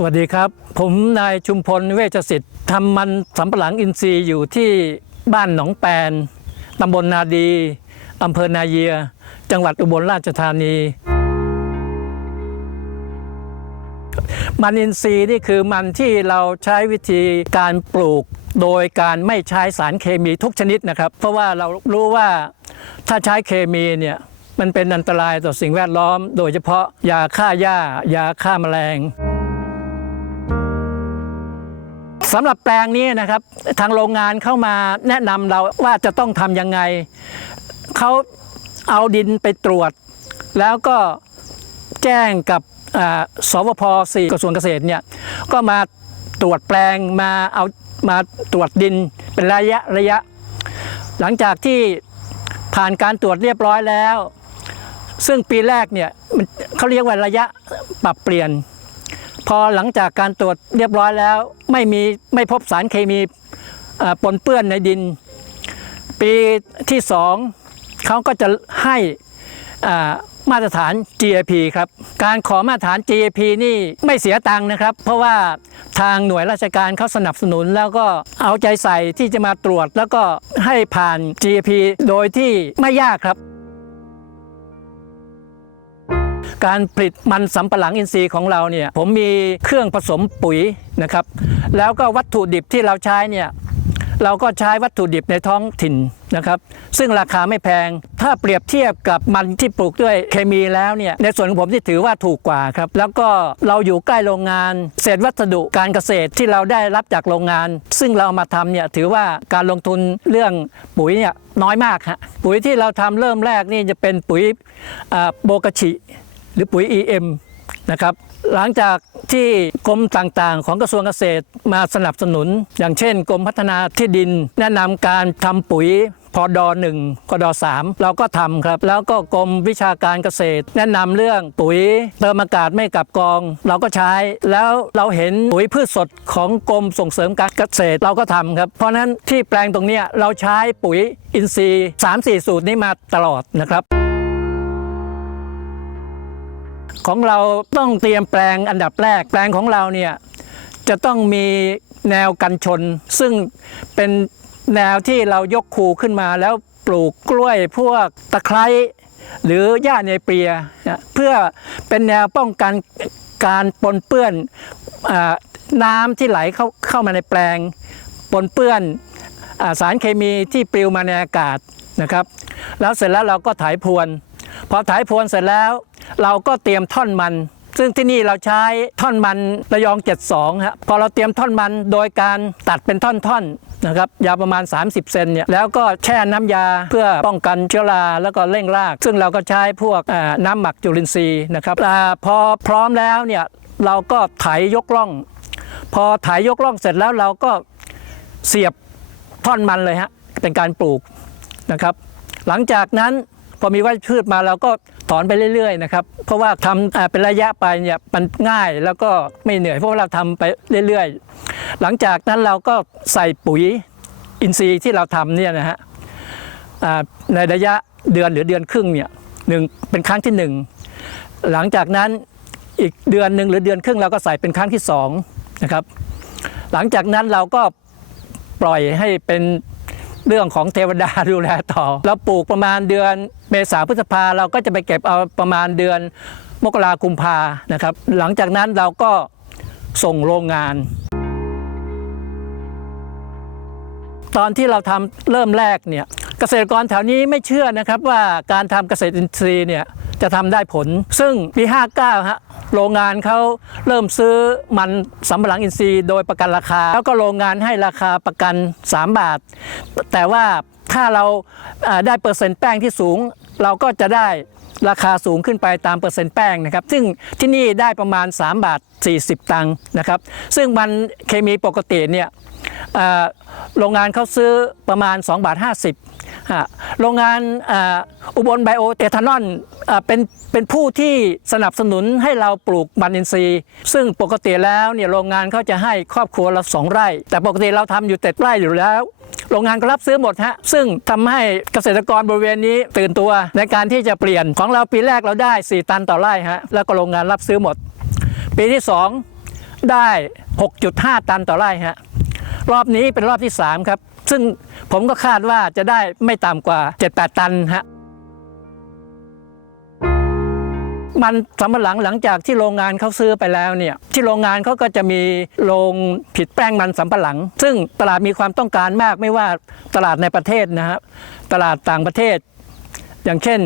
สวัสดีครับ ผมนายชุมพลเวชสิทธิ์ทำมันสำปะหลังอินทรีย์อยู่ที่บ้านหนองแปนตำบลนาดีอำเภอนาเยีย จังหวัดอุบลราชธานี มันอินทรีย์นี่คือมันที่เราใช้วิธีการปลูกโดยการไม่ใช้สารเคมีทุกชนิดนะครับ เพราะว่าเรารู้ว่าถ้าใช้เคมีเนี่ยมันเป็นอันตรายต่อสิ่งแวดล้อม โดยเฉพาะยาฆ่าหญ้ายาฆ่าแมลง สำหรับแปลงนี้นะครับ ทางโรงงานเข้ามาแนะนำเราว่าจะต้องทำยังไง เขาเอาดินไปตรวจ แล้วก็แจ้งกับอ่าสวพ4กระทรวงเกษตรเนี่ยก็มาตรวจแปลงมาเอามาตรวจดินเป็นระยะระยะ หลังจากที่ผ่านการตรวจเรียบร้อยแล้ว ซึ่งปีแรกเนี่ยเขาเรียกว่าระยะปรับเปลี่ยน พอหลังจากการตรวจเรียบร้อยแล้ว ไม่มีไม่พบสารเคมีปนเปื้อนในดิน ปีที่สองเขาก็จะให้มาตรฐาน GAP ครับ การขอมาตรฐาน GAP นี่ไม่เสียตังค์นะครับ เพราะว่าทางหน่วยราชการเขาสนับสนุนแล้วก็เอาใจใส่ที่จะมาตรวจแล้วก็ให้ผ่าน GAP โดยที่ไม่ยากครับ การผลิตมันสำปะหลังอินทรีย์ของเราเนี่ยผมมีเครื่องผสมปุ๋ยนะครับ แล้วก็วัตถุดิบที่เราใช้เนี่ยเราก็ใช้วัตถุดิบในท้องถิ่นนะครับ ซึ่งราคาไม่แพง ถ้าเปรียบเทียบกับมันที่ปลูกด้วยเคมีแล้วเนี่ย ในส่วนของผมที่ถือว่าถูกกว่าครับ แล้วก็เราอยู่ใกล้โรงงาน เศษวัสดุการเกษตรที่เราได้รับจากโรงงาน ซึ่งเราเอามาทำเนี่ยถือว่าการลงทุนเรื่องปุ๋ยเนี่ยน้อยมากฮะ ปุ๋ยที่เราทำเริ่มแรกนี่จะเป็นปุ๋ยโบกชิ รือปุ๋ย EM นะครับหลังจากที่กรมต่างๆ ของกระทรวงเกษตรมาสนับสนุน อย่างเช่น กรมพัฒนาที่ดิน แนะนำการทำปุ๋ยพอดอหนึ่งพดอสามเราก็ทำครับ แล้วก็กรมวิชาการเกษตร แนะนำเรื่องปุ๋ยเติมอากาศไม่กลับกอง เราก็ใช้ แล้วเราเห็นปุ๋ยพืชสดของกรมส่งเสริมการเกษตรเราก็ทำครับ เพราะฉะนั้นที่แปลงตรงนี้เราใช้ปุ๋ยอินทรีย์ 3-4 สูตรนี้มาตลอดนะครับ ของเราต้องเตรียมแปลงอันดับแรกแปลงของเราเนี่ยจะต้องมีแนวกันชน ซึ่งเป็นแนวที่เรายกคูขึ้นมาแล้วปลูกกล้วยพวกตะไคร้หรือหญ้าเนเปียเพื่อเป็นแนวป้องกันการปนเปื้อนอน้ำที่ไหลเข้าเข้ามาในแปลง ปนเปื้อนอสารเคมีที่ปลิวมาในอากาศนะครับ แล้วเสร็จแล้วเราก็ถ่ายพรวน พอถ่ายพรวนเสร็จแล้ว เราก็เตรียมท่อนมัน ซึ่งที่นี่เราใช้ท่อนมันระยอง 72ฮะพอเราเตรียมท่อนมันโดยการตัดเป็นท่อนๆนะครับยาวประมาณ 30 เซนเนี่ยแล้วก็แช่น้ำยาเพื่อป้องกันเชื้อราแล้วก็เร่งราก ซึ่งเราก็ใช้พวกน้ำหมักจุลินทรีย์นะครับอพอพร้อมแล้วเนี่ยเราก็ไถยกล่อง พอไถยกล่องเสร็จแล้วเราก็เสียบท่อนมันเลยฮะเป็นการปลูกนะครับ หลังจากนั้น พอมีวัชพืชมาเราก็ถอนไปเรื่อยๆนะครับเพราะว่าทำเป็นระยะไปเนี่ยมันง่ายแล้วก็ไม่เหนื่อยเพราะเราทำไปเรื่อยๆ หลังจากนั้นเราก็ใส่ปุ๋ยอินทรีย์ที่เราทำเนี่ยนะฮะในระยะเดือนหรือเดือนครึ่งเนี่ยหนึ่งเป็นครั้งที่หนึ่งหลังจากนั้นอีกเดือนหนึ่งหรือเดือนครึ่งเราก็ใส่เป็นครั้งที่สองนะครับหลังจากนั้นเราก็ปล่อยให้เป็น เรื่องของเทวดาดูแลต่อ เราปลูกประมาณเดือนเมษาพฤษภาเราก็จะไปเก็บเอาประมาณเดือนมกราคุมภานะครับ หลังจากนั้นเราก็ส่งโรงงาน ตอนที่เราทำเริ่มแรกเนี่ยเกษตรกรแถวนี้ไม่เชื่อนะครับว่าการทำเกษตรอินทรีย์เนี่ย จะทำได้ผล ซึ่งปี 59ฮะโรงงานเขาเริ่มซื้อมันสำปะหลังอินทรีย์โดยประกันราคา แล้วก็โรงงานให้ราคาประกัน 3 บาท แต่ว่าถ้าเราได้เปอร์เซ็นต์แป้งที่สูง เราก็จะได้ราคาสูงขึ้นไปตามเปอร์เซ็นต์แป้งนะครับ ซึ่งที่นี่ได้ประมาณ 3 บาท 40 ตังค์นะครับ ซึ่งมันเคมีปกติเนี่ยโรงงานเขาซื้อประมาณ 2 บาท 50 โรงงานอุบลไบโอเอทานอลเป็นเป็นผู้ที่สนับสนุนให้เราปลูกมันอินทรีย์ ซึ่งปกติแล้วเนี่ยโรงงานเขาจะให้ครอบครัวละสองไร่ แต่ปกติเราทำอยู่เจ็ดไร่อยู่แล้ว โรงงานก็รับซื้อหมดฮะซึ่งทำให้เกษตรกรบริเวณนี้ตื่นตัวในการที่จะเปลี่ยนของเราปีแรกเราได้ 4 ตันต่อไร่ฮะแล้วก็โรงงานรับซื้อหมด ปีที่ 2 ได้ 6.5 ตันต่อไร่ฮะรอบนี้เป็นรอบที่ 3 ครับ ซึ่งผมก็คาดว่าจะได้ไม่ต่ำกว่า 7-8 ตันฮะมันสำปะหลังหลังจากที่โรงงานเขาซื้อไปแล้วเนี่ยที่โรงงานเขาก็จะมีโรงผิดแป้งมันสำปะหลัง ซึ่งตลาดมีความต้องการมากไม่ว่าตลาดในประเทศนะครับตลาดต่างประเทศ อย่างเช่น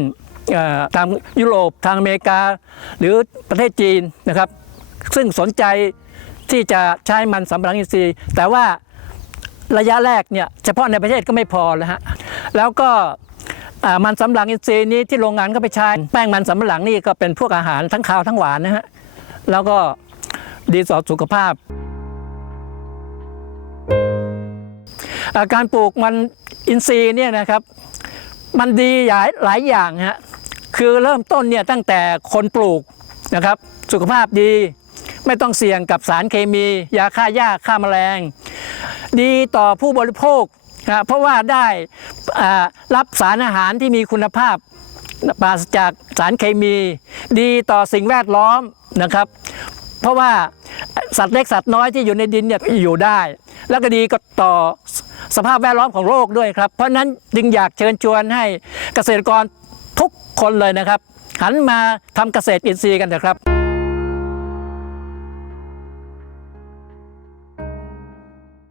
ทางยุโรปทางอเมริกา หรือประเทศจีนนะครับ ซึ่งสนใจที่จะใช้มันสำปะหลังอินทรีย์ แต่ว่า ระยะแรกเนี่ยเฉพาะในประเทศก็ไม่พอแล้วฮะแล้วก็มันสำปะหลังอินทรีย์นี้ที่โรงงานก็ไปใช้แป้งมันสำปะหลังนี่ก็เป็นพวกอาหารทั้งคาวทั้งหวานนะฮะแล้วก็ดีต่อสุขภาพอาการปลูกมันอินทรีย์เนี่ยนะครับมันดีหลายหลายอย่างฮะคือเริ่มต้นเนี่ยตั้งแต่คนปลูกนะครับสุขภาพดี ไม่ต้องเสี่ยงกับสารเคมี ยาฆ่าหญ้าฆ่าแมลง ดีต่อผู้บริโภคนะเพราะว่าได้รับสารอาหารที่มีคุณภาพปราศจากสารเคมี ดีต่อสิ่งแวดล้อมนะครับ เพราะว่าสัตว์เล็กสัตว์น้อยที่อยู่ในดินเนี่ยอยู่ได้ แล้วก็ดีก็ต่อสภาพแวดล้อมของโลกด้วยครับ เพราะฉะนั้นจึงอยากเชิญชวนให้เกษตรกรทุกคนเลยนะครับ หันมาทำเกษตรอินทรีย์กันเถอะครับ